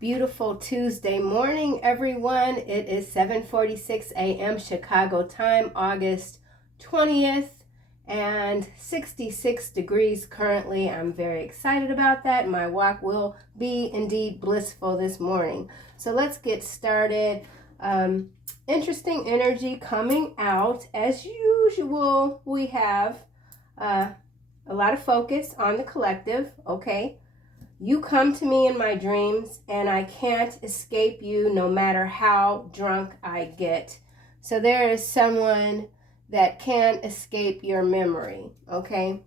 Beautiful Tuesday morning, everyone. It is 7:46 a.m. Chicago time, August 20th, and 66 degrees currently. I'm very excited about that. My walk will be indeed blissful this morning. So let's get started. Interesting energy coming out. As usual, we have a lot of focus on the collective, okay? You come to me in my dreams, and I can't escape you no matter how drunk I get. So there is someone that can't escape your memory, okay?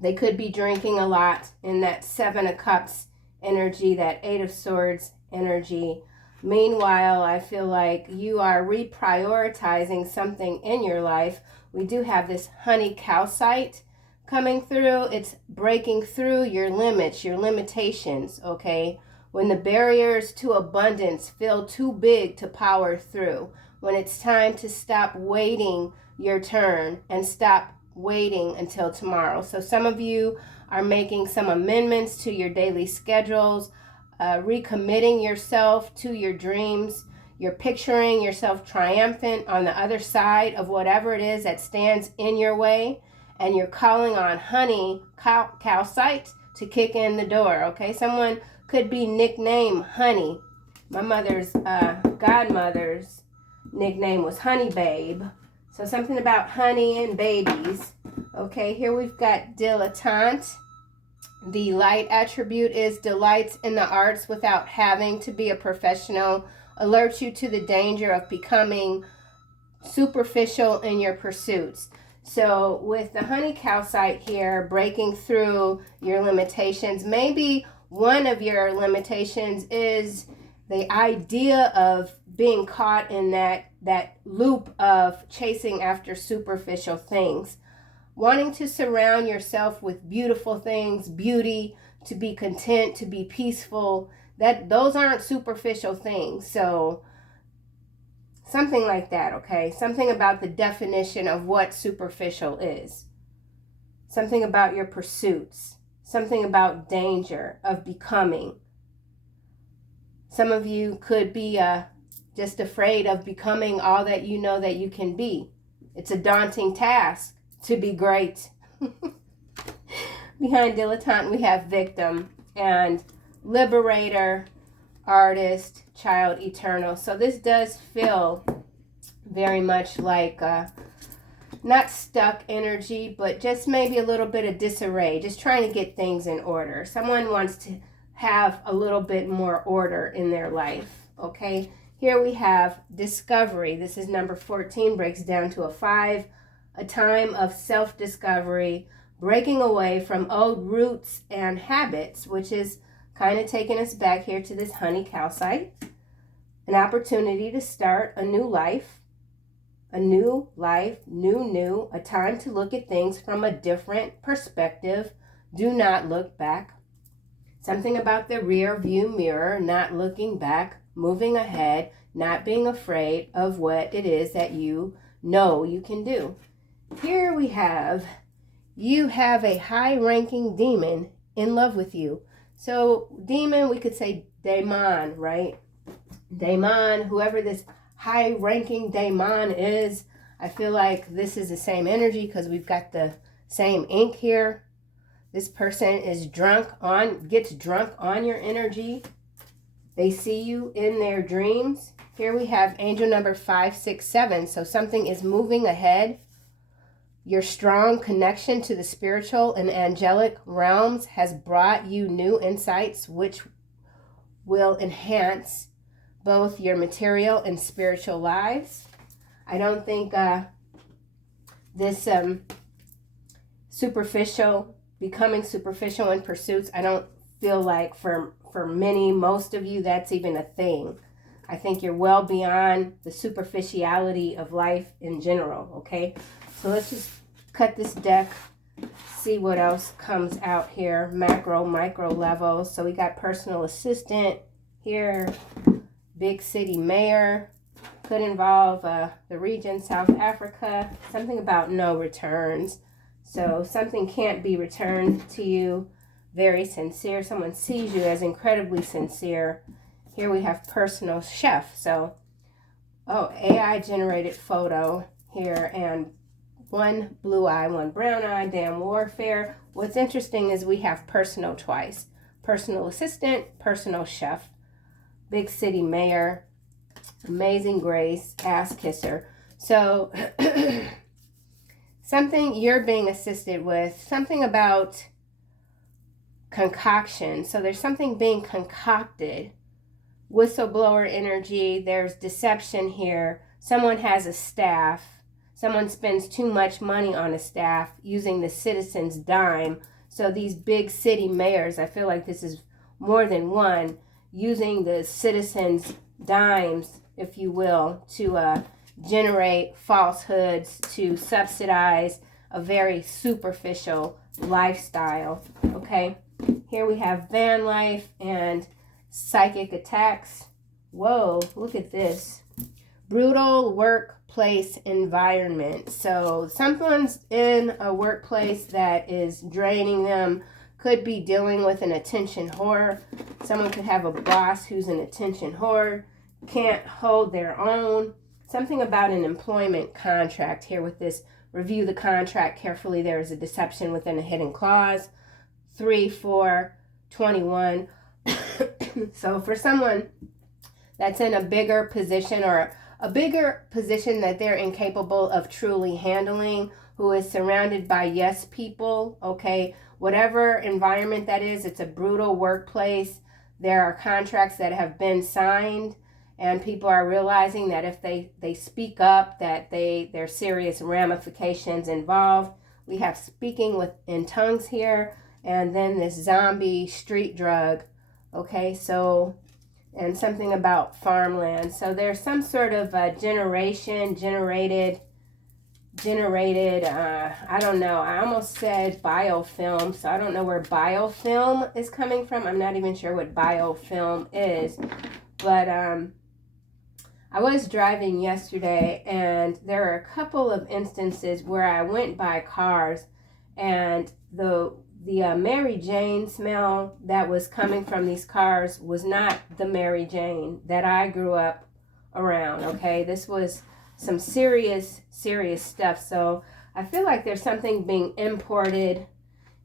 They could be drinking a lot in that Seven of Cups energy, that Eight of Swords energy. Meanwhile, I feel like you are reprioritizing something in your life. We do have this honey calcite coming through. It's breaking through your limits, your limitations, okay? When the barriers to abundance feel too big to power through, when it's time to stop waiting your turn and stop waiting until tomorrow. So some of you are making some amendments to your daily schedules, recommitting yourself to your dreams. You're picturing yourself triumphant on the other side of whatever it is that stands in your way. And you're calling on honey calcite to kick in the door, okay? Someone could be nicknamed Honey. My mother's godmother's nickname was Honey Babe. So something about honey and babies. Okay, here we've got dilettante. The light attribute is delights in the arts without having to be a professional. Alerts you to the danger of becoming superficial in your pursuits. So with the honey calcite here, breaking through your limitations, maybe one of your limitations is the idea of being caught in that loop of chasing after superficial things. Wanting to surround yourself with beautiful things, beauty, to be content, to be peaceful, those aren't superficial things. So something like that, okay? Something about the definition of what superficial is. Something about your pursuits. Something about danger of becoming. Some of you could be just afraid of becoming all that you know that you can be. It's a daunting task to be great. Behind dilettante, we have victim and liberator, artist, child eternal. So this does feel very much like not stuck energy, but just maybe a little bit of disarray, just trying to get things in order. Someone wants to have a little bit more order in their life, okay? Here we have discovery. This is number 14, breaks down to a 5, a time of self-discovery, breaking away from old roots and habits, which is kind of taking us back here to this honey calcite. An opportunity to start a new life, new, a time to look at things from a different perspective. Do not look back. Something about the rear view mirror, not looking back, moving ahead, not being afraid of what it is that you know you can do. Here we have, you have a high-ranking demon in love with you. So demon, we could say daemon, right? Daemon, whoever this high-ranking daemon is, I feel like this is the same energy because we've got the same ink here. This person is gets drunk on your energy. They see you in their dreams. Here we have angel number 567. So something is moving ahead. Your strong connection to the spiritual and angelic realms has brought you new insights which will enhance both your material and spiritual lives. I don't think this becoming superficial in pursuits, I don't feel like for most of you, that's even a thing. I think you're well beyond the superficiality of life in general, okay? So let's just cut this deck, see what else comes out here, macro, micro levels. So we got personal assistant here, big city mayor, could involve the region, South Africa, something about no returns. So something can't be returned to you. Very sincere. Someone sees you as incredibly sincere here we have personal chef. So, oh, AI generated photo here, and one blue eye, one brown eye, damn warfare. What's interesting is we have personal twice. Personal assistant, personal chef, big city mayor, amazing grace, ass kisser. So something you're being assisted with, something about concoction. So there's something being concocted. Whistleblower energy, there's deception here. Someone has a staff. Someone spends too much money on a staff using the citizens' dime. So these big city mayors, I feel like this is more than one, using the citizens' dimes, if you will, to generate falsehoods, to subsidize a very superficial lifestyle. Okay, here we have van life and psychic attacks. Whoa, look at this. Brutal workplace environment. So someone's in a workplace that is draining them. Could be dealing with an attention whore. Someone could have a boss who's an attention whore, can't hold their own. Something about an employment contract here with this. Review the contract carefully. There is a deception within a hidden clause. 3, 4, 21. So for someone that's in a bigger position, or a bigger position that they're incapable of truly handling, who is surrounded by yes people, okay, whatever environment that is, it's a brutal workplace. There are contracts that have been signed, and people are realizing that if they speak up, that there's serious ramifications involved. We have speaking in tongues here, and then this zombie street drug. Okay, so, and something about farmland. So there's some sort of generated, I don't know, I almost said biofilm, so I don't know where biofilm is coming from. I'm not even sure what biofilm is, but I was driving yesterday, and there are a couple of instances where I went by cars, and the Mary Jane smell that was coming from these cars was not the Mary Jane that I grew up around, okay? This was some serious stuff. So I feel like there's something being imported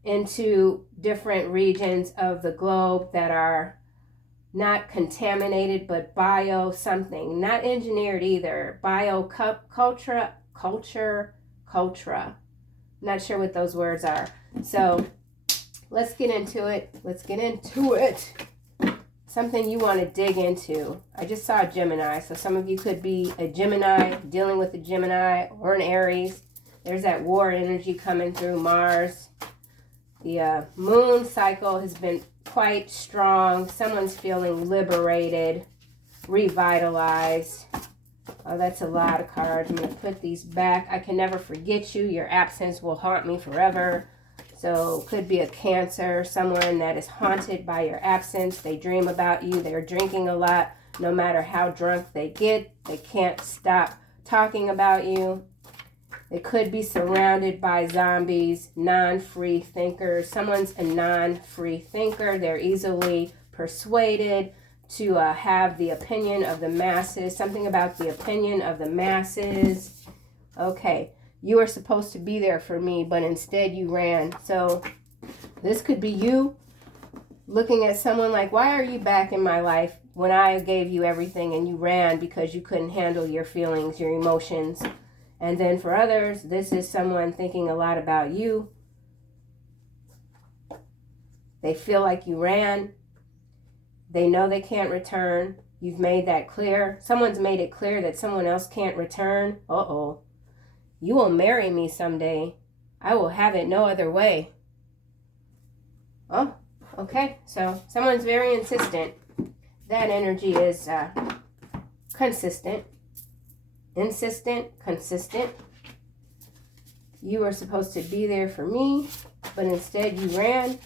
into different regions of the globe that are not contaminated, but bio something, not engineered either. Bio culture. Not sure what those words are. So let's get into it. Something you want to dig into. I just saw a Gemini, so some of you could be a Gemini, dealing with a Gemini or an Aries. There's that war energy coming through Mars. The moon cycle has been quite strong. Someone's feeling liberated, revitalized. Oh, that's a lot of cards. I'm going to put these back. I can never forget you. Your absence will haunt me forever. So could be a Cancer, someone that is haunted by your absence. They dream about you. They're drinking a lot. No matter how drunk they get, they can't stop talking about you. They could be surrounded by zombies, non-free thinkers. Someone's a non-free thinker. They're easily persuaded to have the opinion of the masses. Something about the opinion of the masses. Okay. You were supposed to be there for me, but instead you ran. So this could be you looking at someone like, why are you back in my life when I gave you everything and you ran because you couldn't handle your feelings, your emotions? And then for others, this is someone thinking a lot about you. They feel like you ran. They know they can't return. You've made that clear. Someone's made it clear that someone else can't return. Uh-oh. You will marry me someday. I will have it no other way. Oh, okay. So someone's very insistent. That energy is consistent. Insistent, consistent. You were supposed to be there for me, but instead you ran.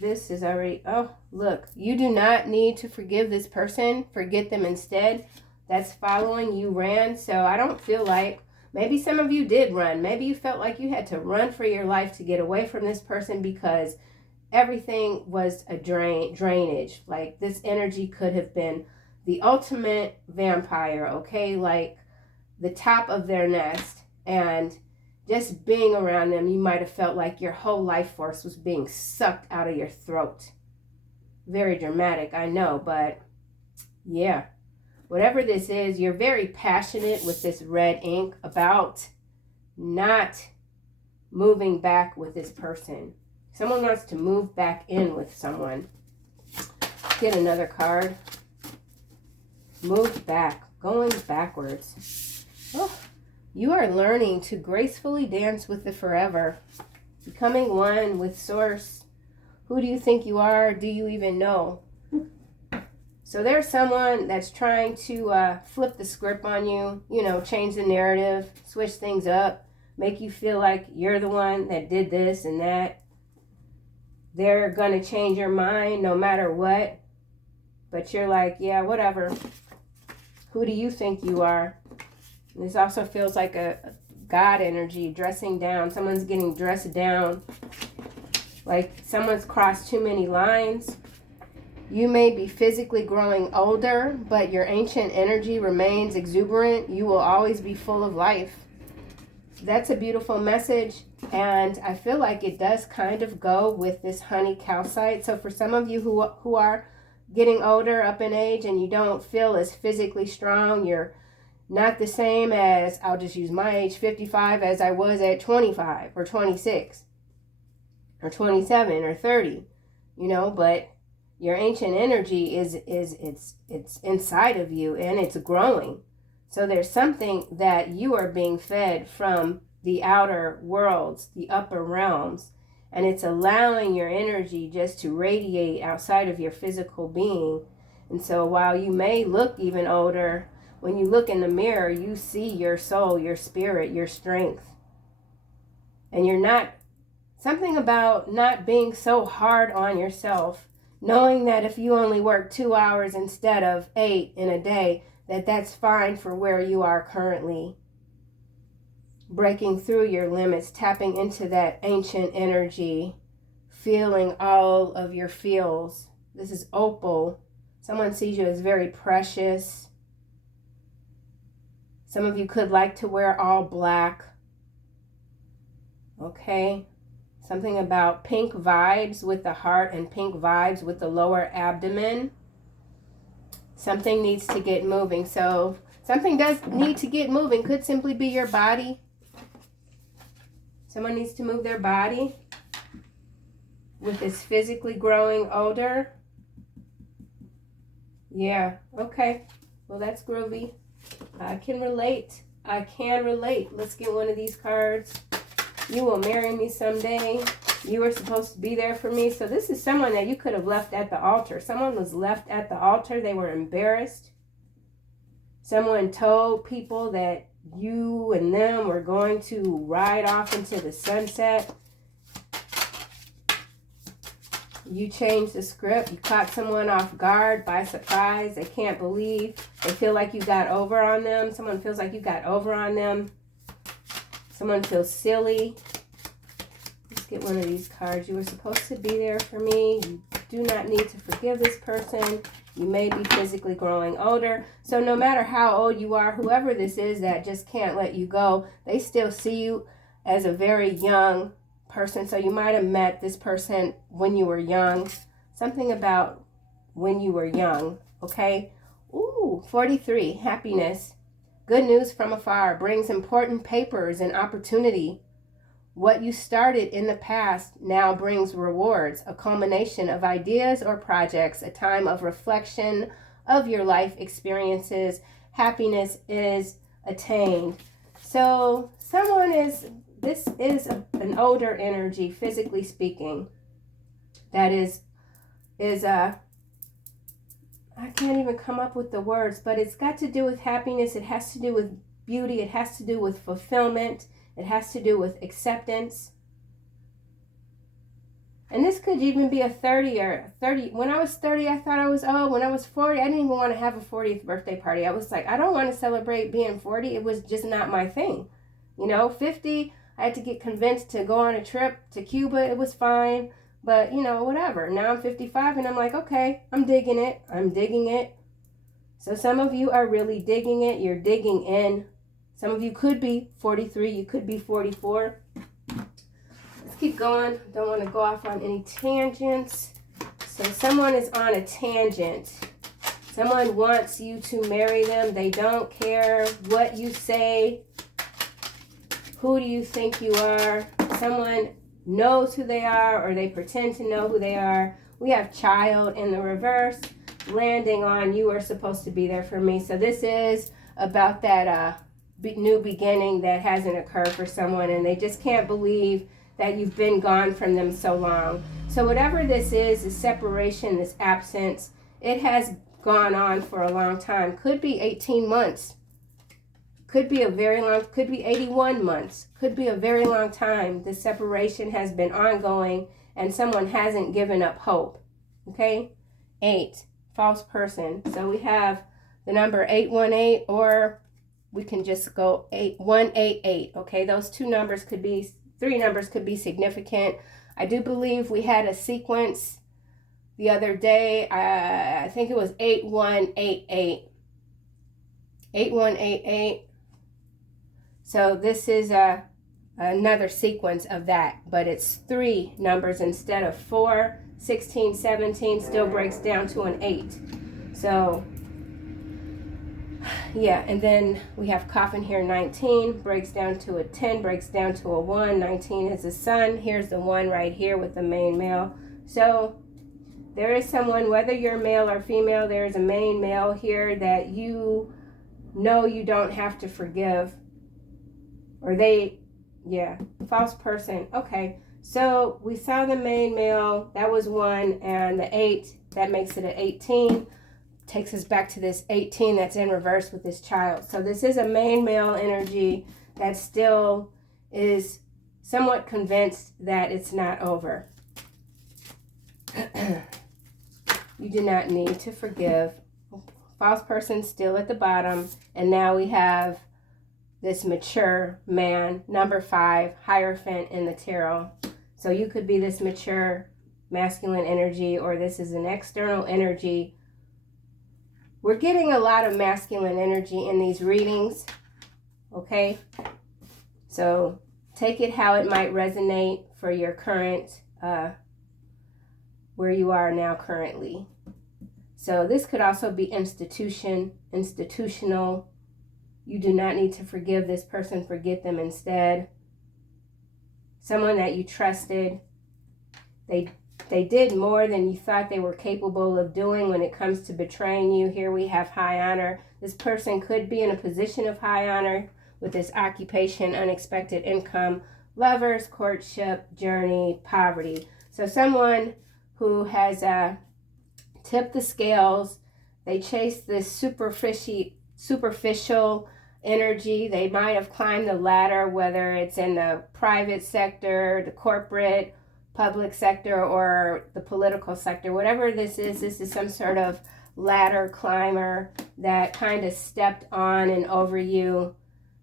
This is already, oh, look. You do not need to forgive this person. Forget them instead. That's following. You ran. So I don't feel like, maybe some of you did run. Maybe you felt like you had to run for your life to get away from this person because everything was a drainage. Like this energy could have been the ultimate vampire, okay? Like the top of their nest, and just being around them, you might have felt like your whole life force was being sucked out of your throat. Very dramatic, I know, but yeah. Whatever this is, you're very passionate with this red ink about not moving back with this person. Someone wants to move back in with someone. Get another card. Move back, going backwards. Oh, you are learning to gracefully dance with the forever, becoming one with Source. Who do you think you are? Do you even know? So there's someone that's trying to flip the script on you, you know, change the narrative, switch things up, make you feel like you're the one that did this and that. They're going to change your mind no matter what. But you're like, yeah, whatever. Who do you think you are? And this also feels like a God energy, dressing down. Someone's getting dressed down. Like someone's crossed too many lines. You may be physically growing older, but your ancient energy remains exuberant. You will always be full of life. That's a beautiful message, and I feel like it does kind of go with this honey calcite. So for some of you who are getting older, up in age, and you don't feel as physically strong, you're not the same as, I'll just use my age, 55, as I was at 25 or 26 or 27 or 30, you know, but your ancient energy it's inside of you, and it's growing. So there's something that you are being fed from the outer worlds, the upper realms, and it's allowing your energy just to radiate outside of your physical being. And so while you may look even older, when you look in the mirror, you see your soul, your spirit, your strength. And you're not, something about not being so hard on yourself, knowing that if you only work 2 hours instead of 8 in a day, that's fine for where you are currently. Breaking through your limits, tapping into that ancient energy, feeling all of your feels. This is opal. Someone sees you as very precious. Some of you could like to wear all black. Okay. Something about pink vibes with the heart and pink vibes with the lower abdomen. Something needs to get moving. So something does need to get moving. Could simply be your body. Someone needs to move their body with this physically growing older. Yeah, okay. Well, that's groovy. I can relate. I can relate. Let's get one of these cards. You will marry me someday. You were supposed to be there for me. So this is someone that you could have left at the altar. Someone was left at the altar. They were embarrassed. Someone told people that you and them were going to ride off into the sunset. You changed the script. You caught someone off guard, by surprise. They can't believe. They feel like you got over on them. Someone feels like you got over on them. Someone feels silly. Let's get one of these cards. You were supposed to be there for me. You do not need to forgive this person. You may be physically growing older. So no matter how old you are, whoever this is that just can't let you go, they still see you as a very young person. So you might have met this person when you were young. Something about when you were young, okay? Ooh, 43, happiness. Good news from afar brings important papers and opportunity. What you started in the past now brings rewards, a culmination of ideas or projects, a time of reflection of your life experiences. Happiness is attained. So this is an older energy, physically speaking, that is I can't even come up with the words, but it's got to do with happiness. It has to do with beauty. It has to do with fulfillment. It has to do with acceptance. And this could even be a 30 or 30. When I was 30, I thought I was old. When I was 40, I didn't even want to have a 40th birthday party. I was like, I don't want to celebrate being 40. It was just not my thing. You know, 50, I had to get convinced to go on a trip to Cuba. It was fine. But, you know, whatever. Now I'm 55 and I'm like, okay, I'm digging it. I'm digging it. So some of you are really digging it. You're digging in. Some of you could be 43. You could be 44. Let's keep going. Don't want to go off on any tangents. So someone is on a tangent. Someone wants you to marry them. They don't care what you say. Who do you think you are? Someone knows who they are, or they pretend to know who they are. We have child in the reverse, landing on you are supposed to be there for me. So this is about that new beginning that hasn't occurred for someone, and they just can't believe that you've been gone from them so long. So whatever this is, this separation, this absence, it has gone on for a long time. Could be 18 months. Could be a very long, could be 81 months. Could be a very long time. The separation has been ongoing and someone hasn't given up hope. Okay? 8, false person. So we have the number 818, or we can just go 8188. Okay? Those two numbers could be, 3 numbers could be significant. I do believe we had a sequence the other day. I think it was 8188. 8188. So this is another sequence of that, but it's 3 numbers instead of 4. 16, 17 still breaks down to an 8. So, yeah, and then we have coffin here, 19, breaks down to a 10, breaks down to a 1. 19 is the sun. Here's the 1 right here with the main male. So there is someone, whether you're male or female, there is a main male here that you know you don't have to forgive. Or they, yeah, false person. Okay, so we saw the main male, that was 1, and the 8, that makes it an 18. Takes us back to this 18 that's in reverse with this child. So this is a main male energy that still is somewhat convinced that it's not over. You do not need to forgive. False person still at the bottom, and now we have this mature man, number 5, Hierophant in the tarot. So you could be this mature masculine energy, or this is an external energy. We're getting a lot of masculine energy in these readings, okay? So take it how it might resonate for your current, where you are now currently. So this could also be institutional. You do not need to forgive this person, forget them instead. Someone that you trusted, they did more than you thought they were capable of doing when it comes to betraying you. Here we have high honor. This person could be in a position of high honor with this occupation, unexpected income, lovers, courtship, journey, poverty. So someone who has tipped the scales, they chase this superficial energy. They might have climbed the ladder, whether it's in the private sector, the corporate, public sector, or the political sector. Whatever this is some sort of ladder climber that kind of stepped on and over you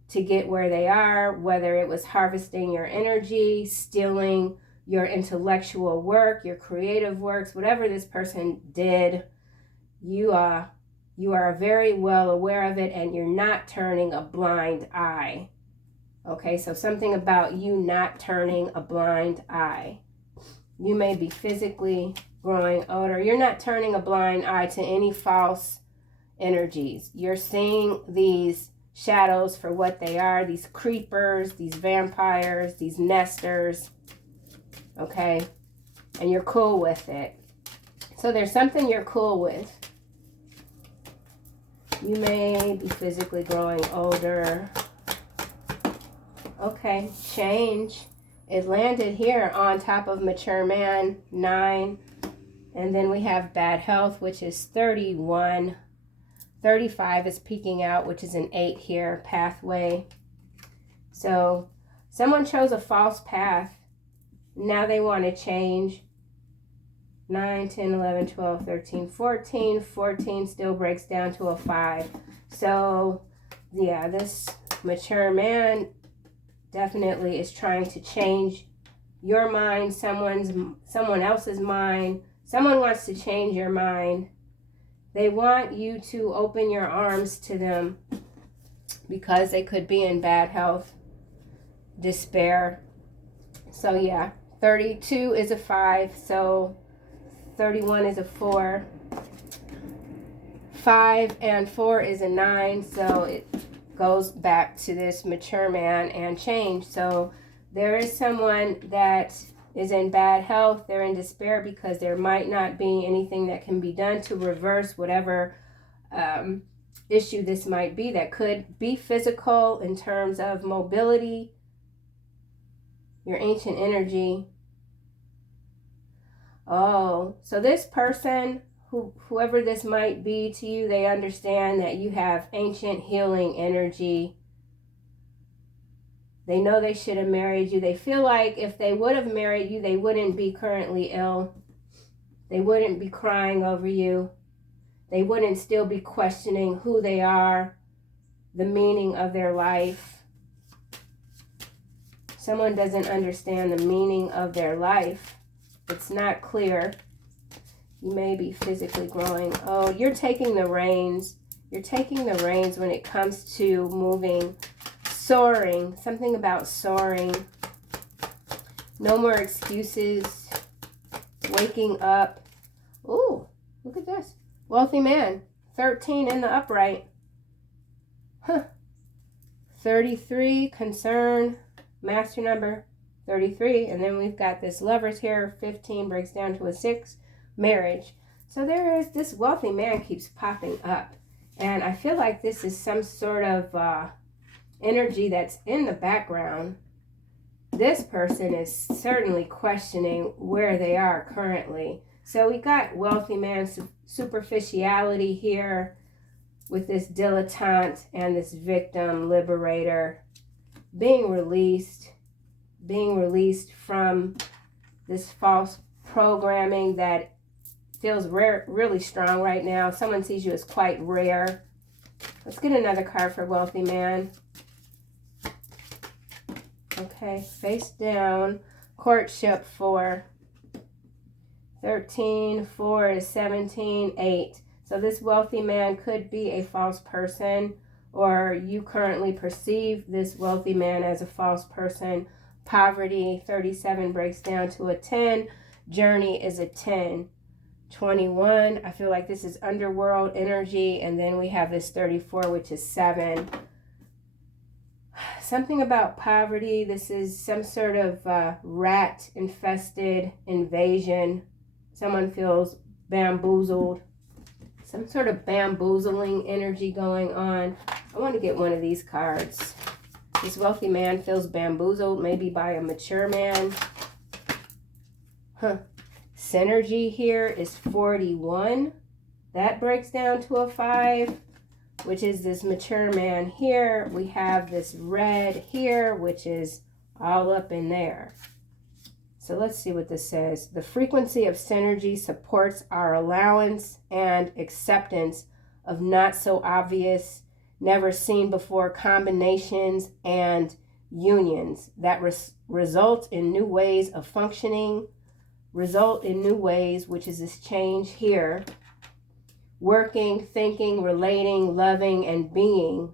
to get where they are, whether it was harvesting your energy, stealing your intellectual work, your creative works, whatever this person did, you are very well aware of it, and you're not turning a blind eye. Okay, so something about you not turning a blind eye. You may be physically growing older. You're not turning a blind eye to any false energies. You're seeing these shadows for what they are, these creepers, these vampires, these nesters. Okay, and you're cool with it. So there's something you're cool with. You may be physically growing older. Okay, change. It landed here on top of mature man, 9. And then we have bad health, which is 31. 35 is peeking out, which is an 8 here, pathway. So someone chose a false path. Now they want to change. 9, 10, 11, 12, 13, 14. 14 still breaks down to a 5. So, yeah, this mature man definitely is trying to change your mind, someone else's mind. Someone wants to change your mind. They want you to open your arms to them because they could be in bad health, despair. So yeah, 32 is a 5, so 31 is a 4. 5 and 4 is a 9, so it goes back to this mature man and change. So there is someone that is in bad health. They're in despair because there might not be anything that can be done to reverse whatever issue this might be. That could be physical in terms of mobility, your ancient energy. Oh, so this person, whoever this might be to you, they understand that you have ancient healing energy. They know they should have married you. They feel like if they would have married you, they wouldn't be currently ill. They wouldn't be crying over you. They wouldn't still be questioning who they are, the meaning of their life. Someone doesn't understand the meaning of their life. It's not clear. You may be physically growing. Oh, you're taking the reins. You're taking the reins when it comes to moving, soaring. Something about soaring. No more excuses. Waking up. Ooh, look at this. Wealthy man. 13 in the upright. Huh. 33, concern. Master number 33. And then we've got this lovers here. 15 breaks down to a 6. Marriage. So there is this wealthy man keeps popping up. And I feel like this is some sort of energy that's in the background. This person is certainly questioning where they are currently. So we got wealthy man superficiality here with this dilettante and this victim liberator being released from this false programming that feels really strong right now. Someone sees you as quite rare. Let's get another card for wealthy man. Okay, face down, courtship 4. 13, 4 is 17, 8. So this wealthy man could be a false person, or you currently perceive this wealthy man as a false person. Poverty, 37 breaks down to a 10. Journey is a 10. 21, I feel like this is underworld energy. And then we have this 34, which is 7. Something about poverty. This is some sort of rat-infested invasion. Someone feels bamboozled. Some sort of bamboozling energy going on. I want to get one of these cards. This wealthy man feels bamboozled, maybe by a mature man. Huh. Synergy here is 41. That breaks down to a 5, which is this mature man here. We have this red here, which is all up in there. So let's see what this says. The frequency of synergy supports our allowance and acceptance of not so obvious, never seen before combinations and unions that result in new ways of functioning, which is this change here. Working, thinking, relating, loving, and being.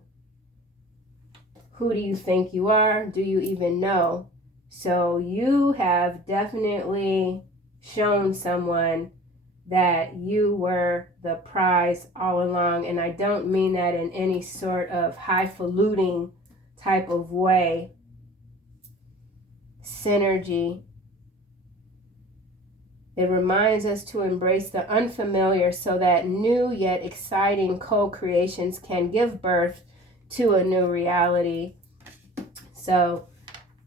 Who do you think you are? Do you even know? So you have definitely shown someone that you were the prize all along. And I don't mean that in any sort of highfalutin type of way. Synergy. It reminds us to embrace the unfamiliar so that new yet exciting co-creations can give birth to a new reality. So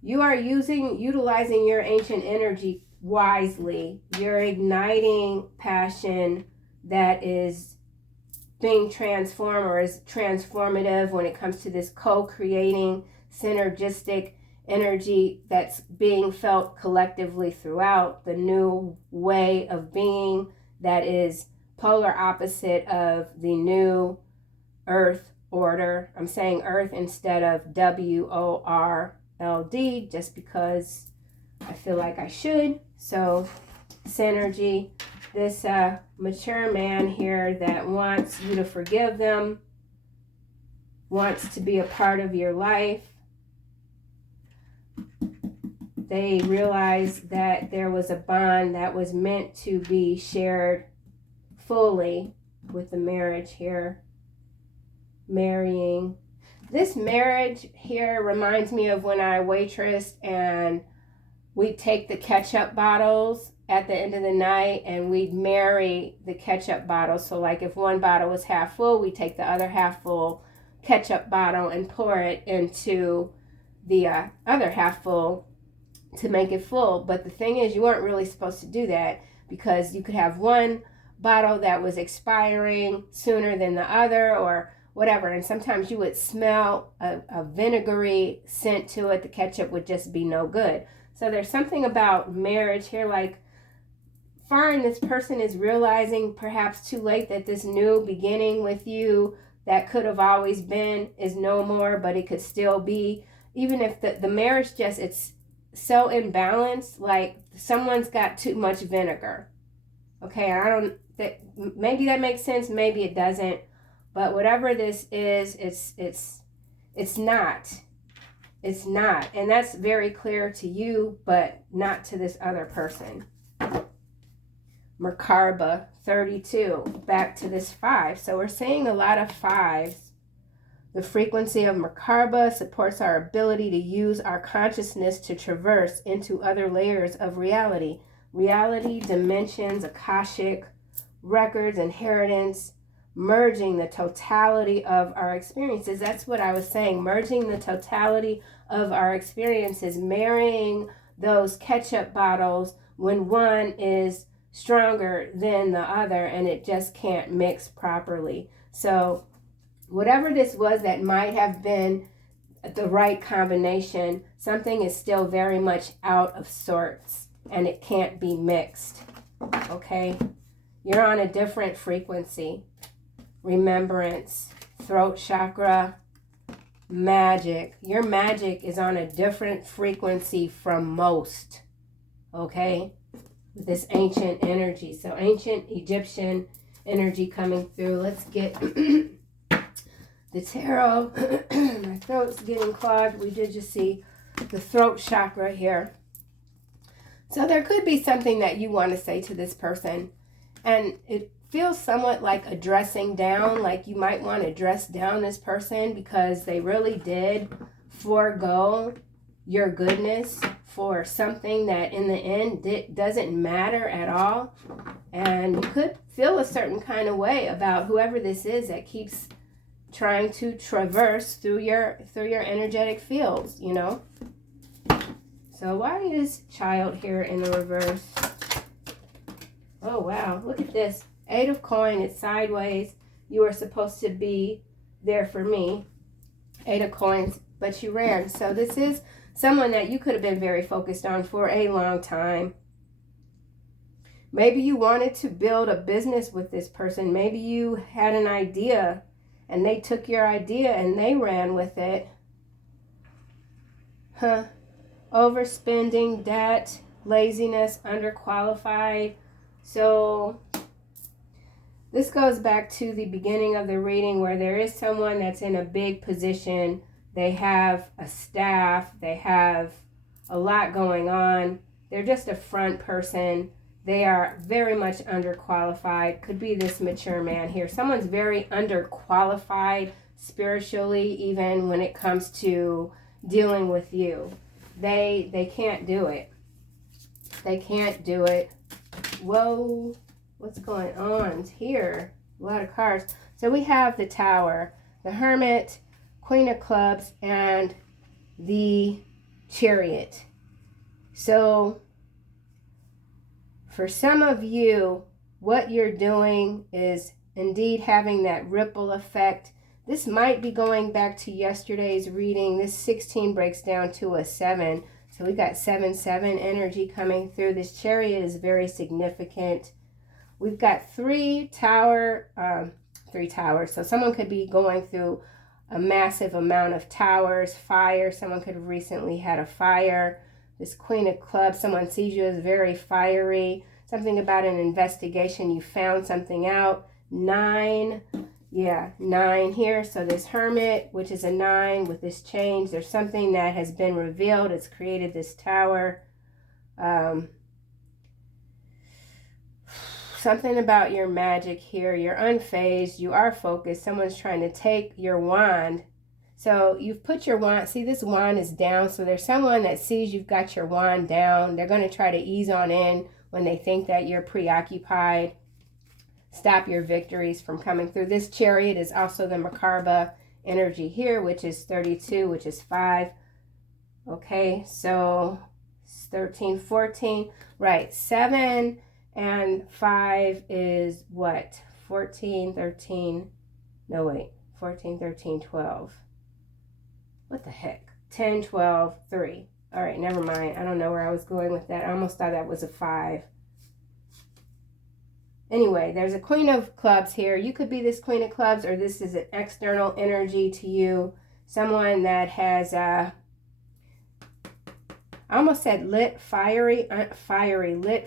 you are utilizing your ancient energy wisely. You're igniting passion that is being transformed or is transformative when it comes to this co-creating, synergistic energy that's being felt collectively throughout the new way of being that is polar opposite of the new earth order. I'm saying earth instead of WORLD just because I feel like I should. So synergy, this mature man here that wants you to forgive them, wants to be a part of your life. They realize that there was a bond that was meant to be shared fully with the marriage here. Marrying. This marriage here reminds me of when I waitressed and we'd take the ketchup bottles at the end of the night and we'd marry the ketchup bottles. So like if one bottle was half full, we'd take the other half full ketchup bottle and pour it into the other half full to make it full. But the thing is, you weren't really supposed to do that because you could have one bottle that was expiring sooner than the other or whatever, and sometimes you would smell a vinegary scent to it. The ketchup would just be no good. So there's something about marriage here, like fine, this person is realizing perhaps too late that this new beginning with you that could have always been is no more, but it could still be. Even if the marriage just, it's so imbalanced, like someone's got too much vinegar. Okay, maybe that makes sense, maybe it doesn't. But whatever this is, it's not. It's not. And that's very clear to you, but not to this other person. Merkaba 32, back to this 5. So we're seeing a lot of 5s. The frequency of Merkaba supports our ability to use our consciousness to traverse into other layers of reality. Reality, dimensions, Akashic, records, inheritance, merging the totality of our experiences. That's what I was saying, merging the totality of our experiences, marrying those ketchup bottles when one is stronger than the other and it just can't mix properly. So whatever this was that might have been the right combination, something is still very much out of sorts and it can't be mixed. Okay? You're on a different frequency. Remembrance, throat chakra, magic. Your magic is on a different frequency from most. Okay? This ancient energy. So ancient Egyptian energy coming through. Let's get the tarot. My throat's getting clogged. We did just see the throat chakra here. So there could be something that you want to say to this person. And it feels somewhat like a dressing down, like you might want to dress down this person because they really did forego your goodness for something that in the end doesn't matter at all. And you could feel a certain kind of way about whoever this is that keeps trying to traverse through your energetic fields, you know. So why is child here in the reverse? Oh wow, look at this. 8 of coin, it's sideways. You were supposed to be there for me. 8 of coins, but you ran. So this is someone that you could have been very focused on for a long time. Maybe you wanted to build a business with this person. Maybe you had an idea and they took your idea and they ran with it. Overspending, debt, laziness, underqualified. So this goes back to the beginning of the reading where there is someone that's in a big position. They have a staff. They have a lot going on. They're just a front person. They are very much underqualified. Could be this mature man here. Someone's very underqualified spiritually, even when it comes to dealing with you. They can't do it. They can't do it. Whoa. What's going on here? A lot of cards. So we have the Tower, the Hermit, Queen of Clubs, and the Chariot. So for some of you, what you're doing is indeed having that ripple effect. This might be going back to yesterday's reading. This 16 breaks down to a 7. So we got 7-7 energy coming through. This Chariot is very significant. We've got 3 towers. So someone could be going through a massive amount of towers, fire. Someone could have recently had a fire. This Queen of Clubs, someone sees you as very fiery. Something about an investigation, you found something out. 9, yeah, 9 here. So this Hermit, which is a 9 with this change, there's something that has been revealed. It's created this Tower. Something about your magic here. You're unfazed. You are focused. Someone's trying to take your wand. So you've put your wand. See, this wand is down. So there's someone that sees you've got your wand down. They're going to try to ease on in when they think that you're preoccupied. Stop your victories from coming through. This Chariot is also the Merkaba energy here, which is 32, which is 5. Okay, so 13, 14. Right, 7 and 5 is what? 14, 13. No, wait. 14, 13, 12. What the heck? 10, 12, 3. All right, never mind. I don't know where I was going with that. I almost thought that was a 5. Anyway, there's a Queen of Clubs here. You could be this Queen of Clubs, or this is an external energy to you. Someone that has, I almost said lit, fiery, lit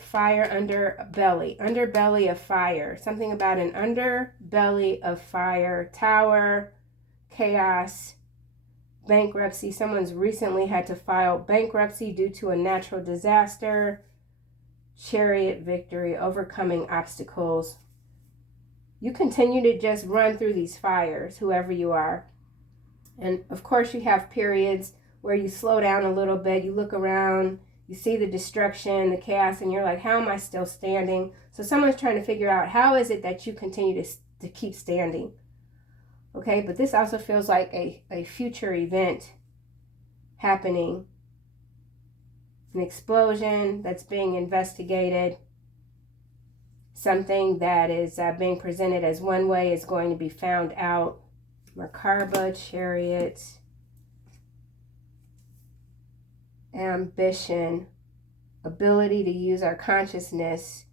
fire underbelly of fire. Something about an underbelly of fire, Tower, chaos, bankruptcy. Someone's recently had to file bankruptcy due to a natural disaster. Chariot, victory, overcoming obstacles. You continue to just run through these fires, whoever you are. And of course you have periods where you slow down a little bit, you look around, you see the destruction, the chaos, and you're like, how am I still standing? So someone's trying to figure out, how is it that you continue to keep standing? Okay, but this also feels like a future event happening. An explosion that's being investigated. Something that is being presented as one way is going to be found out. Merkaba, Chariot, ambition, ability to use our consciousness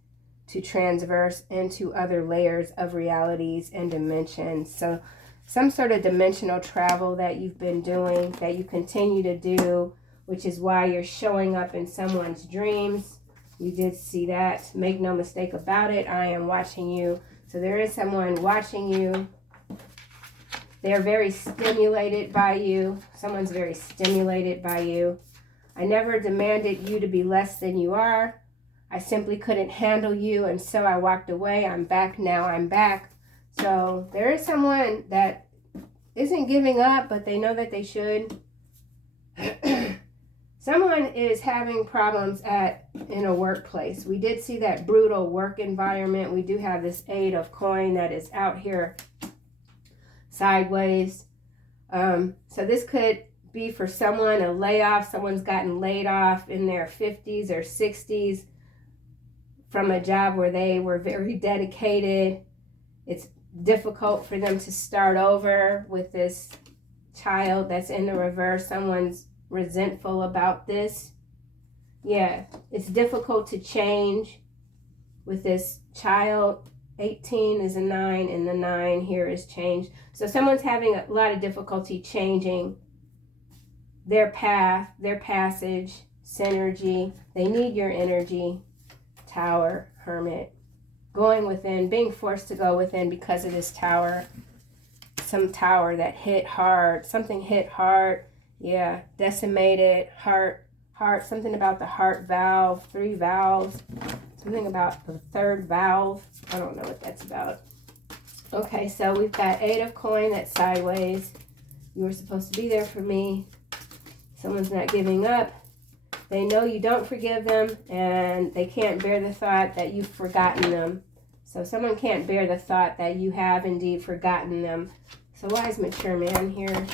to transverse into other layers of realities and dimensions. So some sort of dimensional travel that you've been doing, that you continue to do, which is why you're showing up in someone's dreams. You did see that. Make no mistake about it. I am watching you. So there is someone watching you. They're very stimulated by you. Someone's very stimulated by you. I never demanded you to be less than you are. I simply couldn't handle you, and so I walked away. I'm back now. I'm back. So there is someone that isn't giving up, but they know that they should. Someone is having problems in a workplace. We did see that brutal work environment. We do have this 8 of coin that is out here sideways. So this could be for someone, a layoff. Someone's gotten laid off in their 50s or 60s from a job where they were very dedicated. It's difficult for them to start over with this child that's in the reverse. Someone's resentful about this. Yeah, it's difficult to change with this child. 18 is a 9, and the 9 here is change. So someone's having a lot of difficulty changing their path, their passage, synergy. They need your energy. Tower, Hermit. Going within, being forced to go within because of this Tower. Some Tower that hit hard. Something hit hard. Yeah, decimated, heart, something about the heart valve, 3 valves, something about the 3rd valve. I don't know what that's about. Okay, so we've got 8 of coin that's sideways. You were supposed to be there for me. Someone's not giving up. They know you don't forgive them, and they can't bear the thought that you've forgotten them. So someone can't bear the thought that you have indeed forgotten them. So why is Mature Man here?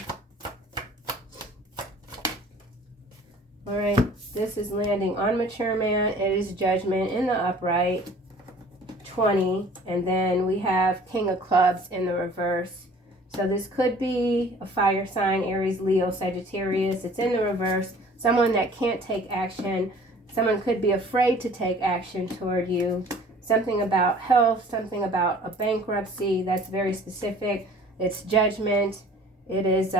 All right, this is landing on Mature Man. It is Judgment in the upright, 20. And then we have King of Clubs in the reverse. So this could be a fire sign, Aries, Leo, Sagittarius. It's in the reverse. Someone that can't take action. Someone could be afraid to take action toward you. Something about health, something about a bankruptcy. That's very specific. It's Judgment. It is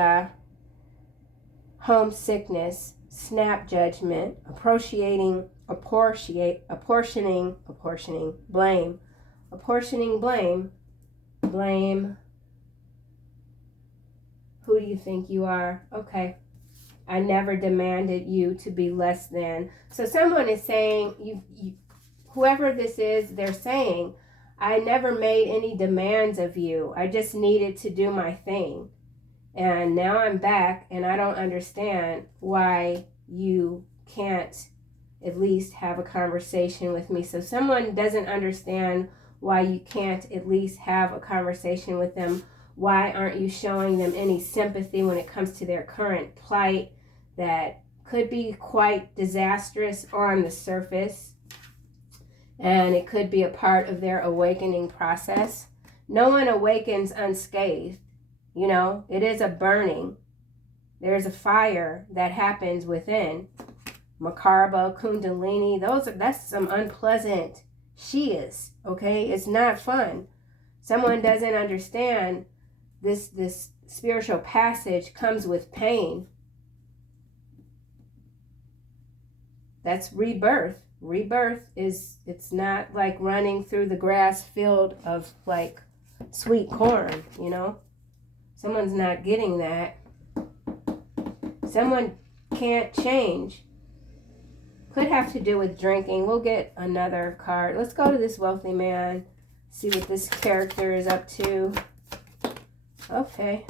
homesickness. snap judgment, apportioning blame. Who do you think you are? Okay. I never demanded you to be less than. So someone is saying, whoever this is, they're saying, I never made any demands of you. I just needed to do my thing. And now I'm back and I don't understand why you can't at least have a conversation with me. So someone doesn't understand why you can't at least have a conversation with them. Why aren't you showing them any sympathy when it comes to their current plight that could be quite disastrous on the surface? And it could be a part of their awakening process. No one awakens unscathed. You know, it is a burning. There's a fire that happens within. Makarbha, Kundalini, that's some unpleasant Shias, okay? It's not fun. Someone doesn't understand this spiritual passage comes with pain. That's rebirth. Rebirth it's not like running through the grass field of like sweet corn, you know? Someone's not getting that. Someone can't change. Could have to do with drinking. We'll get another card. Let's go to this wealthy man. See what this character is up to. Okay.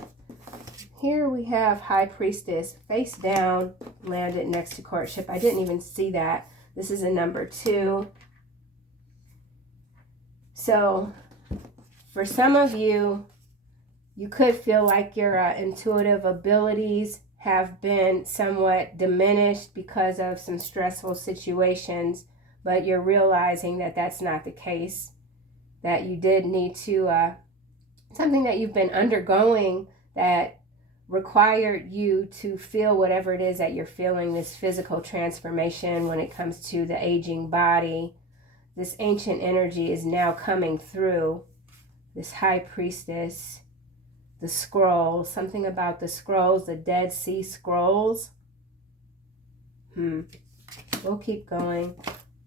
Here we have High Priestess. Face down. Landed next to courtship. I didn't even see that. This is a number 2. So, for some of you, you could feel like your intuitive abilities have been somewhat diminished because of some stressful situations, but you're realizing that that's not the case, that you did need to, something that you've been undergoing that required you to feel whatever it is that you're feeling, this physical transformation when it comes to the aging body. This ancient energy is now coming through. This High Priestess. The scrolls, something about the scrolls, the Dead Sea Scrolls. We'll keep going.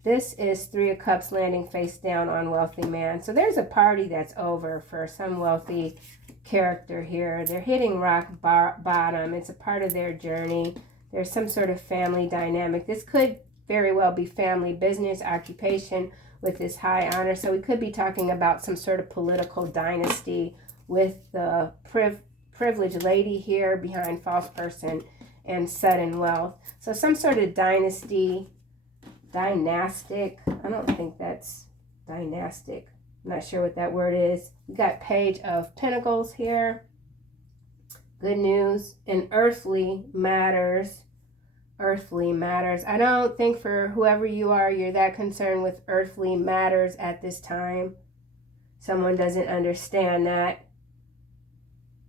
This is 3 of Cups landing face down on wealthy man. So there's a party that's over for some wealthy character here. They're hitting rock bottom. It's a part of their journey. There's some sort of family dynamic. This could very well be family, business, occupation with this high honor. So we could be talking about some sort of political dynasty with the privileged lady here behind false person and sudden wealth. So some sort of dynastic. I don't think that's dynastic. I'm not sure what that word is. We got Page of Pentacles here. Good news in earthly matters. Earthly matters. I don't think for whoever you are, you're that concerned with earthly matters at this time. Someone doesn't understand that.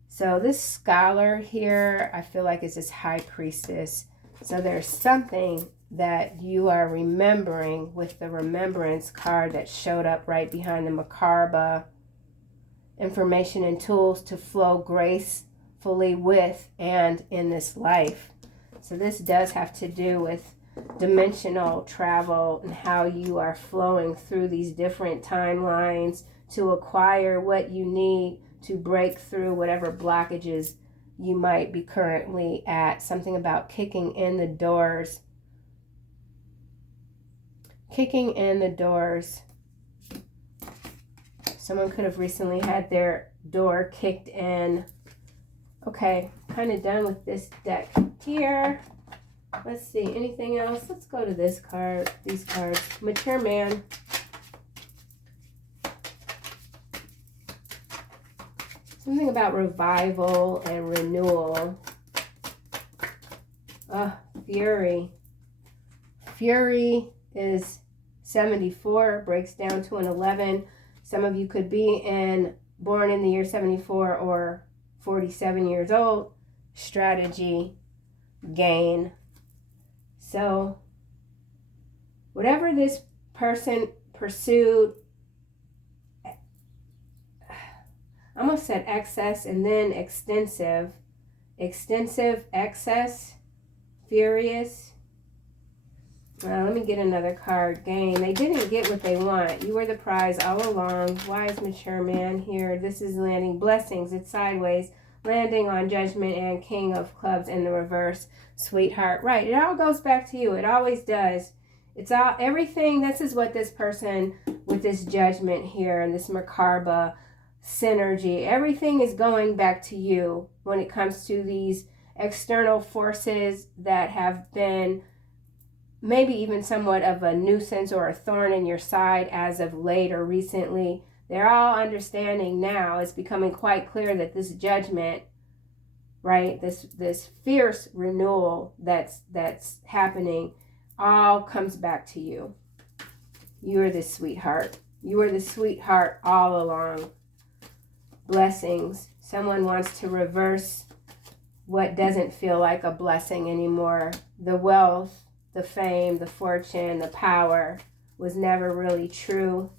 So this scholar here, I feel like is this High Priestess. So there's something that you are remembering with the remembrance card that showed up right behind the Makarbha. Information and tools to flow gracefully with and in this life. So this does have to do with dimensional travel and how you are flowing through these different timelines to acquire what you need to break through whatever blockages you might be currently at. Something about kicking in the doors. Kicking in the doors. Someone could have recently had their door kicked in. Okay, kind of done with this deck here. Let's see, anything else? Let's go to this card, these cards. Mature man. Something about revival and renewal. Fury. Fury is 74, breaks down to an 11. Some of you could be born in the year 74 or 47 years old. Strategy, gain. So, whatever this person pursued, I almost said excess and then extensive. Extensive, excess, furious. Let me get another card. Game. They didn't get what they want. You were the prize all along. Wise, mature man here. This is landing. Blessings. It's sideways. Landing on Judgment and King of Clubs in the reverse. Sweetheart. Right. It all goes back to you. It always does. It's all, everything. This is what this person with this Judgment here and this Merkaba synergy. Everything is going back to you when it comes to these external forces that have been maybe even somewhat of a nuisance or a thorn in your side as of late or recently. They're all understanding now. It's becoming quite clear that this Judgment, right, this fierce renewal that's happening, all comes back to you. You are the sweetheart. You were the sweetheart all along. Blessings. Someone wants to reverse what doesn't feel like a blessing anymore. The wealth, the fame, the fortune, the power was never really true.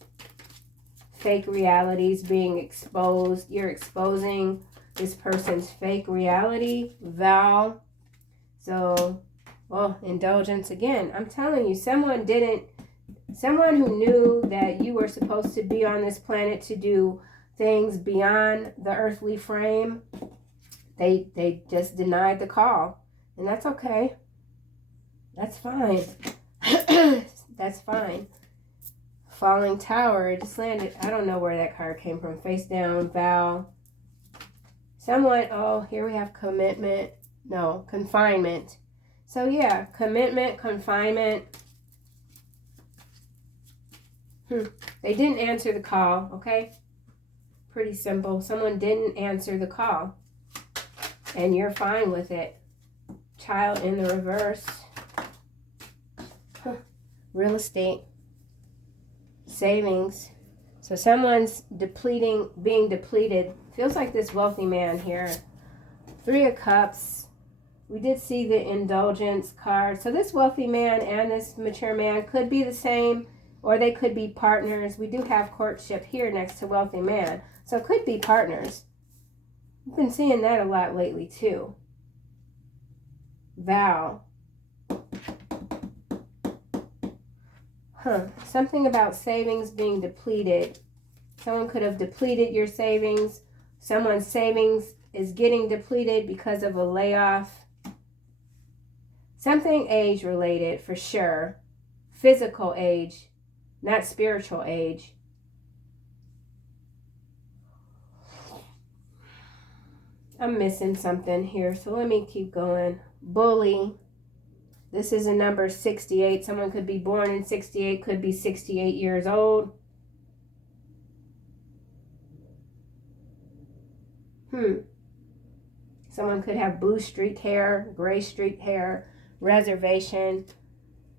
Fake realities being exposed. You're exposing this person's fake reality. Vow. So, well, indulgence again. I'm telling you, someone who knew that you were supposed to be on this planet to do things beyond the earthly frame, they just denied the call. And that's okay. That's fine. That's fine. Falling Tower. It just landed. I don't know where that card came from. Face down. Vow. Someone. Oh, here we have commitment. No, confinement. So yeah, commitment, confinement. They didn't answer the call. Okay. Pretty simple. Someone didn't answer the call. And you're fine with it. Child in the reverse. Real estate, savings. So someone's being depleted. Feels like this wealthy man here. 3 of Cups. We did see the indulgence card. So this wealthy man and this mature man could be the same, or they could be partners. We do have courtship here next to wealthy man. So it could be partners. We've been seeing that a lot lately too. Vow. Something about savings being depleted. Someone could have depleted your savings. Someone's savings is getting depleted because of a layoff. Something age related for sure. Physical age, not spiritual age. I'm missing something here, so let me keep going. Bully. This is a number 68. Someone could be born in 68, could be 68 years old. Someone could have blue streaked hair, gray streaked hair, reservation,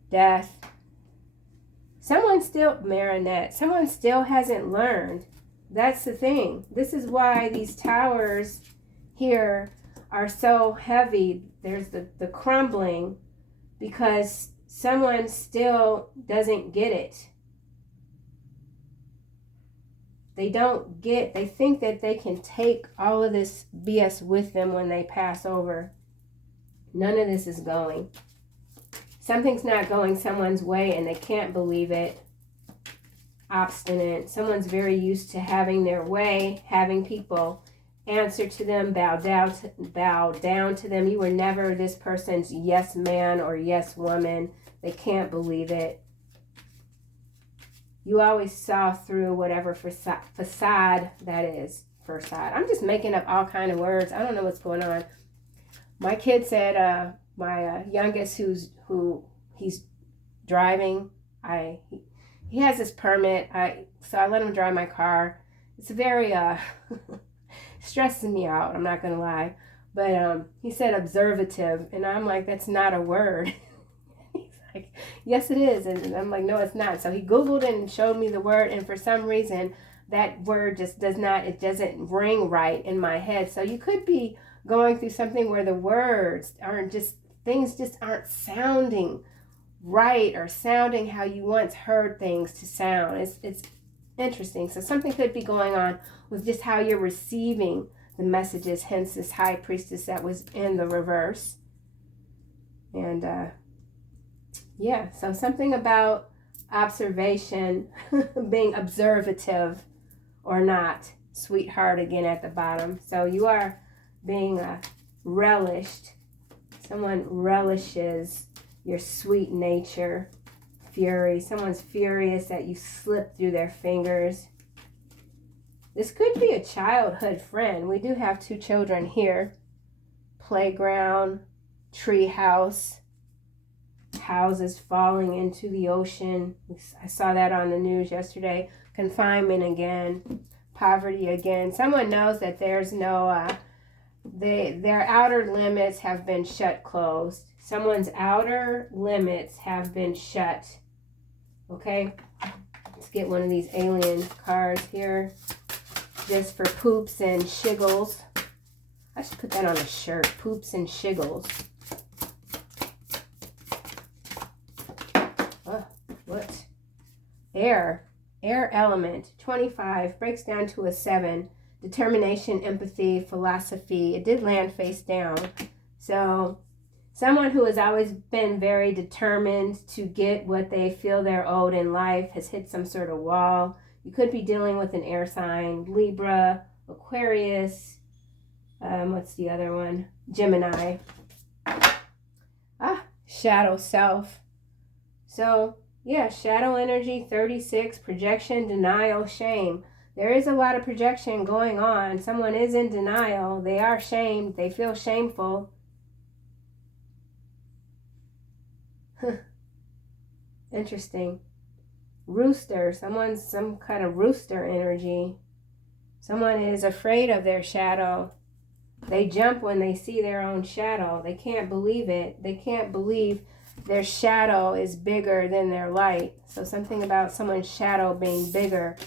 death. Someone still, Marinette, someone still hasn't learned. That's the thing. This is why these towers here are so heavy. There's the crumbling. Because someone still doesn't get it. They think that they can take all of this BS with them when they pass over. None of this is going. Something's not going someone's way and they can't believe it. Obstinate. Someone's very used to having their way, having people answer to them, bow down to them. You were never this person's yes man or yes woman. They can't believe it. You always saw through whatever facade that is. Facade. I'm just making up all kind of words. I don't know what's going on. My kid said, my youngest who he's driving. He has his permit. So I let him drive my car. It's very stresses me out, I'm not gonna lie. But he said observative, and I'm like, that's not a word. He's like, yes it is. And I'm like, no it's not. So he Googled it and showed me the word, and for some reason that word just doesn't ring right in my head. So you could be going through something where the words aren't just, things just aren't sounding right or sounding how you once heard things to sound. It's interesting. So something could be going on with just how you're receiving the messages, hence this high priestess that was in the reverse. And yeah, so something about observation, being observative or not. Sweetheart again at the bottom. So you are being relished. Someone relishes your sweet nature. Fury. Someone's furious that you slipped through their fingers. This could be a childhood friend. We do have 2 children here. Playground, tree house, houses falling into the ocean. I saw that on the news yesterday. Confinement again. Poverty again. Someone knows that there's no, their outer limits have been shut closed. Someone's outer limits have been shut. Okay? Let's get one of these alien cards here. Just for poops and shiggles. I should put that on a shirt. Poops and shiggles. Oh, what? Air. Air element. 25. Breaks down to a 7. Determination, empathy, philosophy. It did land face down. So, someone who has always been very determined to get what they feel they're owed in life has hit some sort of wall. You could be dealing with an air sign. Libra, Aquarius. What's the other one? Gemini. Shadow self. So, yeah, shadow energy, 36, projection, denial, shame. There is a lot of projection going on. Someone is in denial. They are shamed. They feel shameful. Interesting. Rooster. Someone's some kind of rooster energy. Someone is afraid of their shadow. They jump when they see their own shadow. They can't believe it. They can't believe their shadow is bigger than their light. So something about someone's shadow being bigger,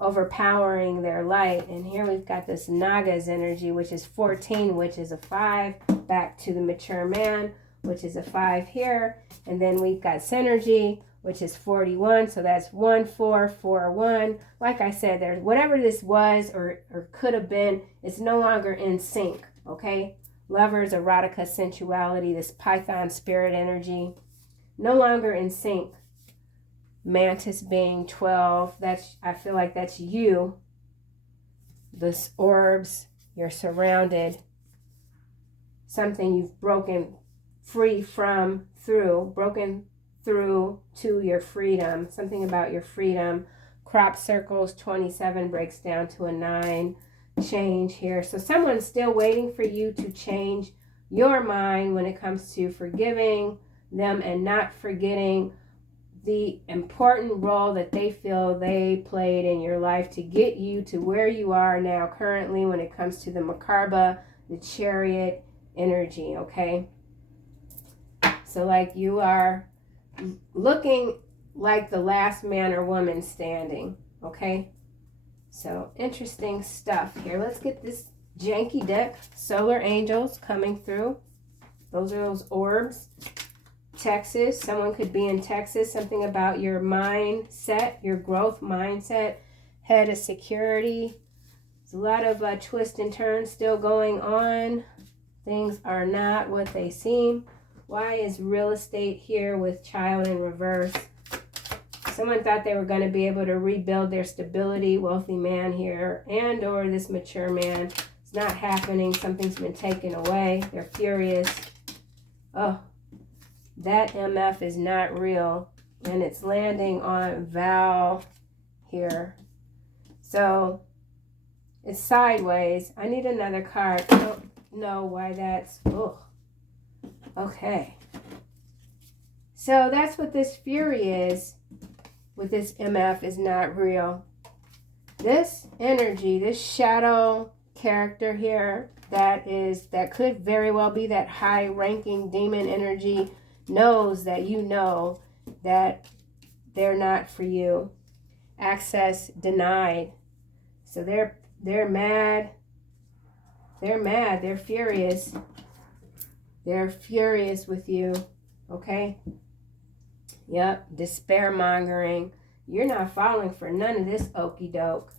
overpowering their light. And here we've got this Naga's energy, which is 14, which is a 5. Back to the mature man, which is a 5 here. And then we've got Synergy, which is 41. So that's 1, 4, 4, 1. Like I said, there's whatever this was or could have been, it's no longer in sync. Okay? Lovers, erotica, sensuality, this Python spirit energy, no longer in sync. Mantis being 12, I feel like that's you. This orbs, you're surrounded. Something you've broken free from, broken through to your freedom. Something about your freedom. Crop circles, 27 breaks down to a 9. Change here. So someone's still waiting for you to change your mind when it comes to forgiving them and not forgetting the important role that they feel they played in your life to get you to where you are now currently when it comes to the Makarbha, the Chariot energy, okay? So like you are looking like the last man or woman standing, okay? So interesting stuff here. Let's get this janky deck. Solar angels coming through. Those are those orbs. Texas. Someone could be in Texas. Something about your mindset, your growth mindset. Head of security. There's a lot of twists and turns still going on. Things are not what they seem. Why is real estate here with child in reverse? Someone thought they were going to be able to rebuild their stability. Wealthy man here and or this mature man. It's not happening. Something's been taken away. They're furious. Oh, that MF is not real. And it's landing on Val here. So it's sideways. I need another card. I don't know why that's... Oh, okay. So that's what this fury is. With this MF is not real. This energy, this shadow character here, that could very well be that high-ranking demon energy, knows that you know that they're not for you. Access denied. So they're mad. They're mad. They're furious. They're furious with you. Okay? Yep, despair mongering. You're not falling for none of this okie doke.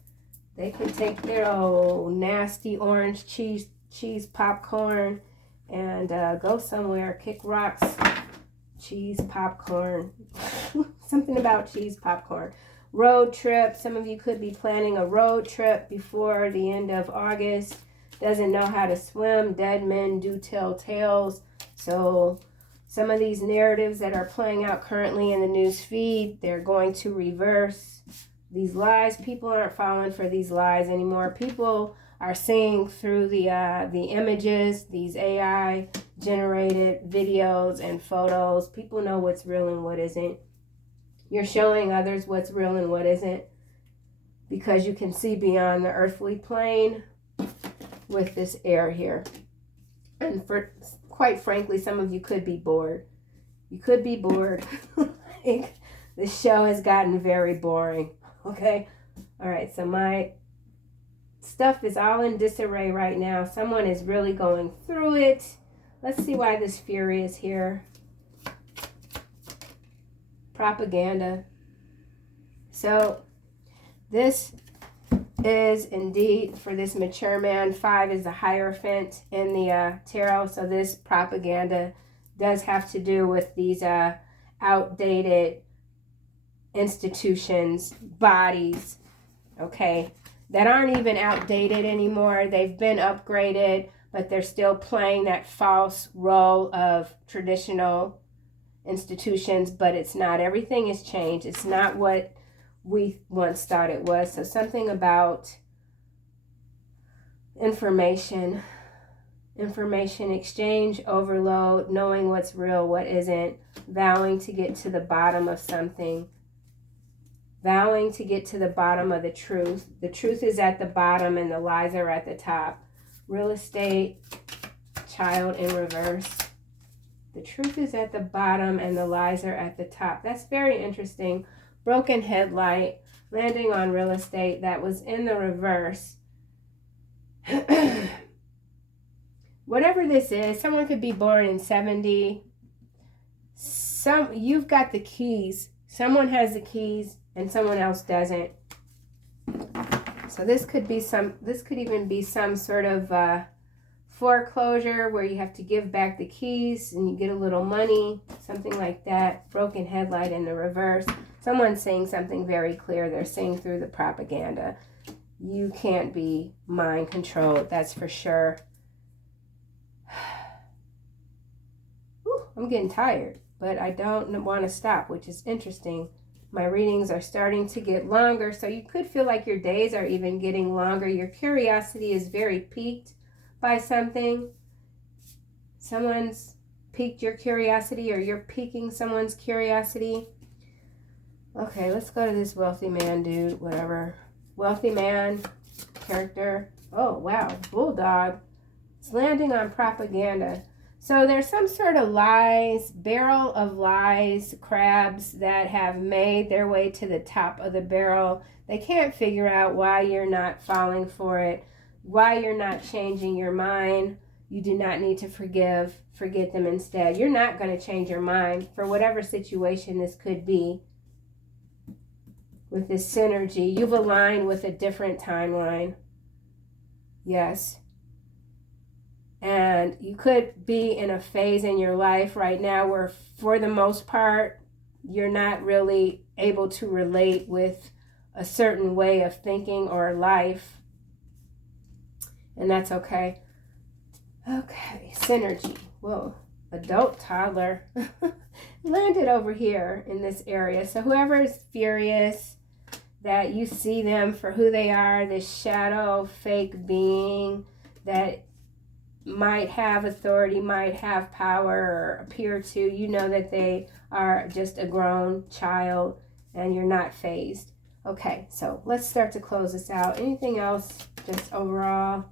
They could take their old nasty orange cheese popcorn and go somewhere, kick rocks, cheese, popcorn, something about cheese, popcorn. Road trip. Some of you could be planning a road trip before the end of August. Doesn't know how to swim. Dead men do tell tales. So some of these narratives that are playing out currently in the news feed, they're going to reverse these lies. People aren't falling for these lies anymore. People are seeing through the images, these AI generated videos and photos. People know what's real and what isn't. You're showing others what's real and what isn't, because you can see beyond the earthly plane with this air here. And for quite frankly, some of you could be bored. You could be bored. Like, the show has gotten very boring. Okay? All right, so my stuff is all in disarray right now. Someone is really going through it. Let's see why this fury is here. Propaganda. So this is indeed for this mature man. 5 is the Hierophant in the tarot. So this propaganda does have to do with these outdated institutions, bodies, okay, that aren't even outdated anymore. They've been upgraded, but they're still playing that false role of traditional institutions, but it's not. Everything has changed. It's not what we once thought it was. So something about information exchange, overload, knowing what's real, what isn't, vowing to get to the bottom of something, vowing to get to the bottom of the truth. The truth is at the bottom and the lies are at the top. Real estate, child in reverse. The truth is at the bottom and the lies are at the top. That's very interesting. Broken headlight, landing on real estate. That was in the reverse. Whatever this is, someone could be born in 70. You've got the keys. Someone has the keys and someone else doesn't. So this could even be some sort of foreclosure where you have to give back the keys and you get a little money, something like that. Broken headlight in the reverse. Someone's saying something very clear. They're saying through the propaganda, you can't be mind controlled, that's for sure. Whew, I'm getting tired, but I don't want to stop, which is interesting. My readings are starting to get longer, so you could feel like your days are even getting longer. Your curiosity is very piqued by something. Someone's piqued your curiosity, or you're piquing someone's curiosity. Okay, let's go to this wealthy man dude, whatever. Wealthy man, character. Oh, wow, bulldog. It's landing on propaganda. So there's some sort of lies, barrel of lies, crabs that have made their way to the top of the barrel. They can't figure out why you're not falling for it, why you're not changing your mind. You do not need to forget them instead. You're not going to change your mind for whatever situation this could be. With this synergy, you've aligned with a different timeline. Yes. And you could be in a phase in your life right now where, for the most part, you're not really able to relate with a certain way of thinking or life. And that's okay. Okay, synergy. Whoa, adult toddler landed over here in this area. So whoever is furious that you see them for who they are, this shadow fake being that might have authority, might have power, or appear to, you know that they are just a grown child and you're not fazed. Okay, so let's start to close this out. Anything else just overall?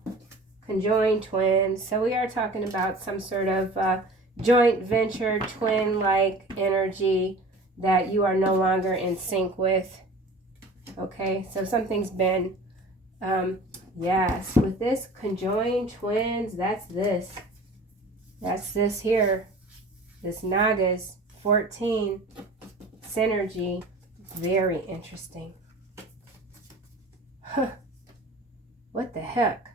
Conjoined twins. So we are talking about some sort of joint venture, twin-like energy that you are no longer in sync with. Okay, so something's been, yes, with this conjoined twins, that's this here, this Nagas 14 synergy, very interesting. Huh. What the heck?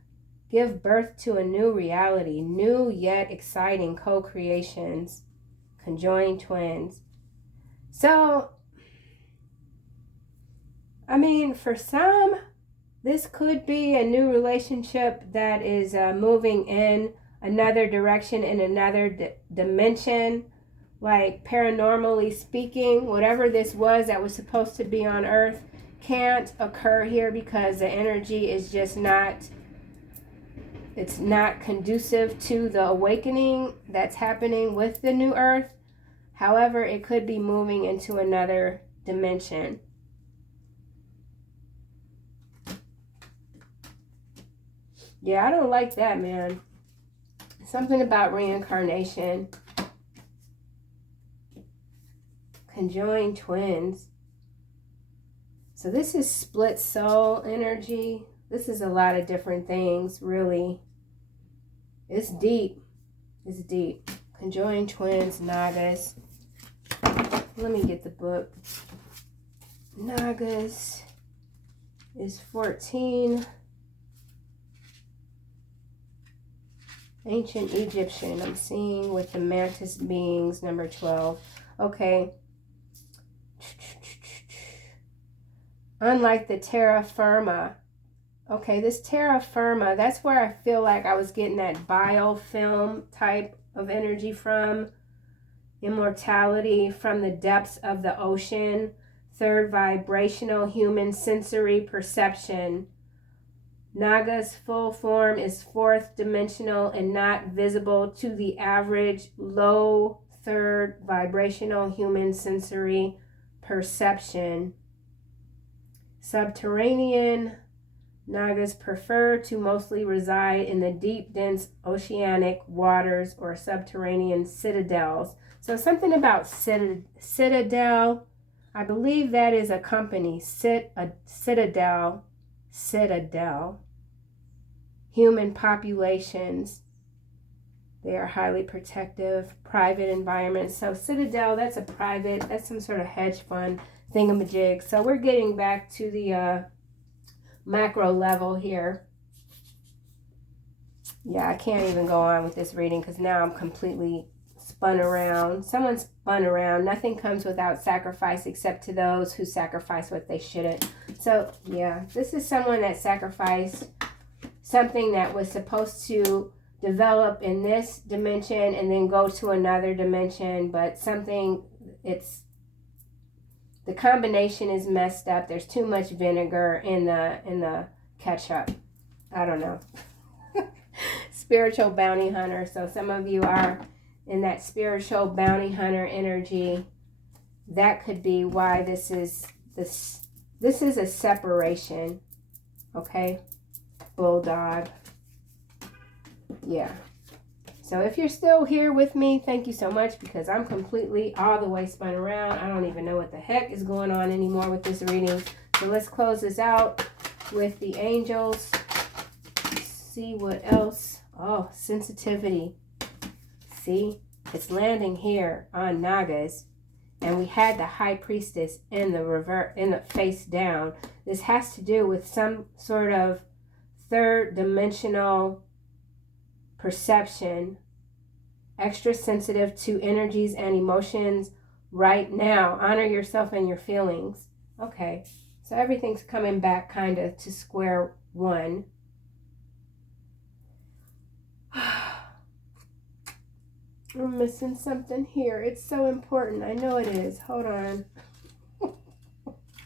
Give birth to a new reality, new yet exciting co-creations, conjoined twins. So, I mean, for some, this could be a new relationship that is moving in another direction, in another dimension, like paranormally speaking. Whatever this was that was supposed to be on Earth can't occur here because the energy is just not, it's not conducive to the awakening that's happening with the new Earth. However, it could be moving into another dimension. Yeah, I don't like that, man. Something about reincarnation. Conjoined twins. So this is split soul energy. This is a lot of different things, really. It's deep. It's deep. Conjoined twins, Nagas. Let me get the book. Nagas is 14. Ancient Egyptian, I'm seeing with the mantis beings, number 12. Okay. Unlike the terra firma. Okay, this terra firma, that's where I feel like I was getting that biofilm type of energy from. Immortality from the depths of the ocean. Third vibrational human sensory perception. Naga's full form is fourth dimensional and not visible to the average low third vibrational human sensory perception. Subterranean Nagas prefer to mostly reside in the deep, dense oceanic waters or subterranean citadels. So something about citadel, I believe that is a company, citadel. Human populations, they are highly protective, private environments. So citadel, that's a private, that's some sort of hedge fund thingamajig. So we're getting back to the macro level here. Yeah, I can't even go on with this reading because now I'm completely spun around. Someone spun around. Nothing comes without sacrifice except to those who sacrifice what they shouldn't. So yeah, this is someone that sacrificed something that was supposed to develop in this dimension and then go to another dimension, but something, it's, the combination is messed up. There's too much vinegar in the ketchup. I don't know. Spiritual bounty hunter. So some of you are in that spiritual bounty hunter energy. That could be why this is a separation. Okay? Bulldog. Yeah. So if you're still here with me, thank you so much, because I'm completely all the way spun around. I don't even know what the heck is going on anymore with this reading. So let's close this out with the angels. See what else. Oh, sensitivity. See, it's landing here on Nagas. And we had the high priestess in the face down. This has to do with some sort of third dimensional perception, extra sensitive to energies and emotions right now. Honor yourself and your feelings. Okay, so everything's coming back kind of to square one. I'm missing something here. It's so important. I know it is. Hold on. What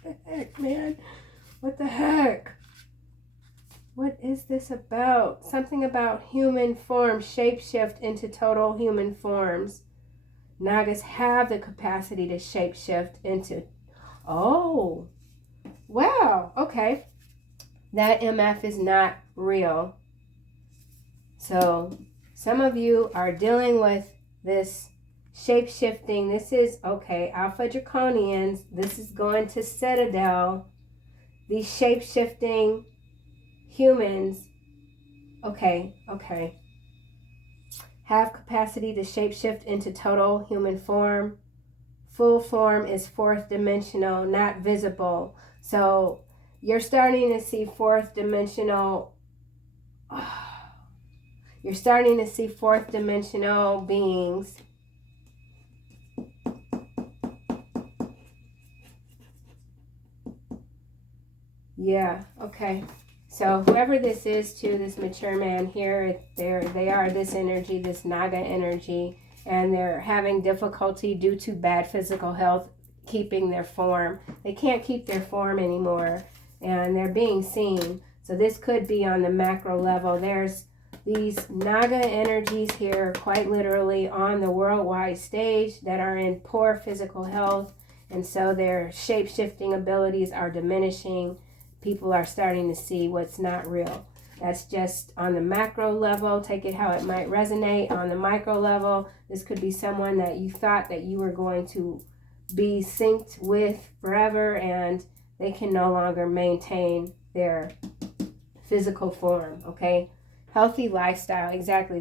the heck, man? What the heck? What is this about? Something about human form, shapeshift into total human forms. Nagas have the capacity to shapeshift into... Oh, wow. Okay. That MF is not real. So some of you are dealing with this shape-shifting. This is, okay, Alpha Draconians. This is going to Citadel. These shape-shifting humans, okay, have capacity to shapeshift into total human form. Full form is fourth dimensional, not visible. So you're starting to see fourth dimensional You're starting to see fourth dimensional beings. Yeah, okay. So whoever this is too, this mature man here, they are this energy, this Naga energy, and they're having difficulty due to bad physical health keeping their form. They can't keep their form anymore, and they're being seen. So this could be on the macro level. There's these Naga energies here, quite literally on the worldwide stage, that are in poor physical health, and so their shape-shifting abilities are diminishing. People are starting to see what's not real. That's just on the macro level. Take it how it might resonate. On the micro level, this could be someone that you thought that you were going to be synced with forever, and they can no longer maintain their physical form, okay? Healthy lifestyle, exactly.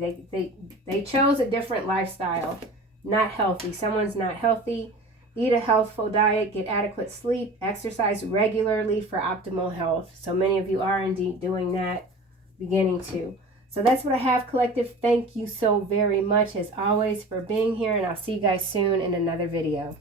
They chose a different lifestyle, not healthy. Someone's not healthy. Eat a healthful diet, get adequate sleep, exercise regularly for optimal health. So many of you are indeed doing that, beginning to. So that's what I have, collective. Thank you so very much, as always, for being here, and I'll see you guys soon in another video.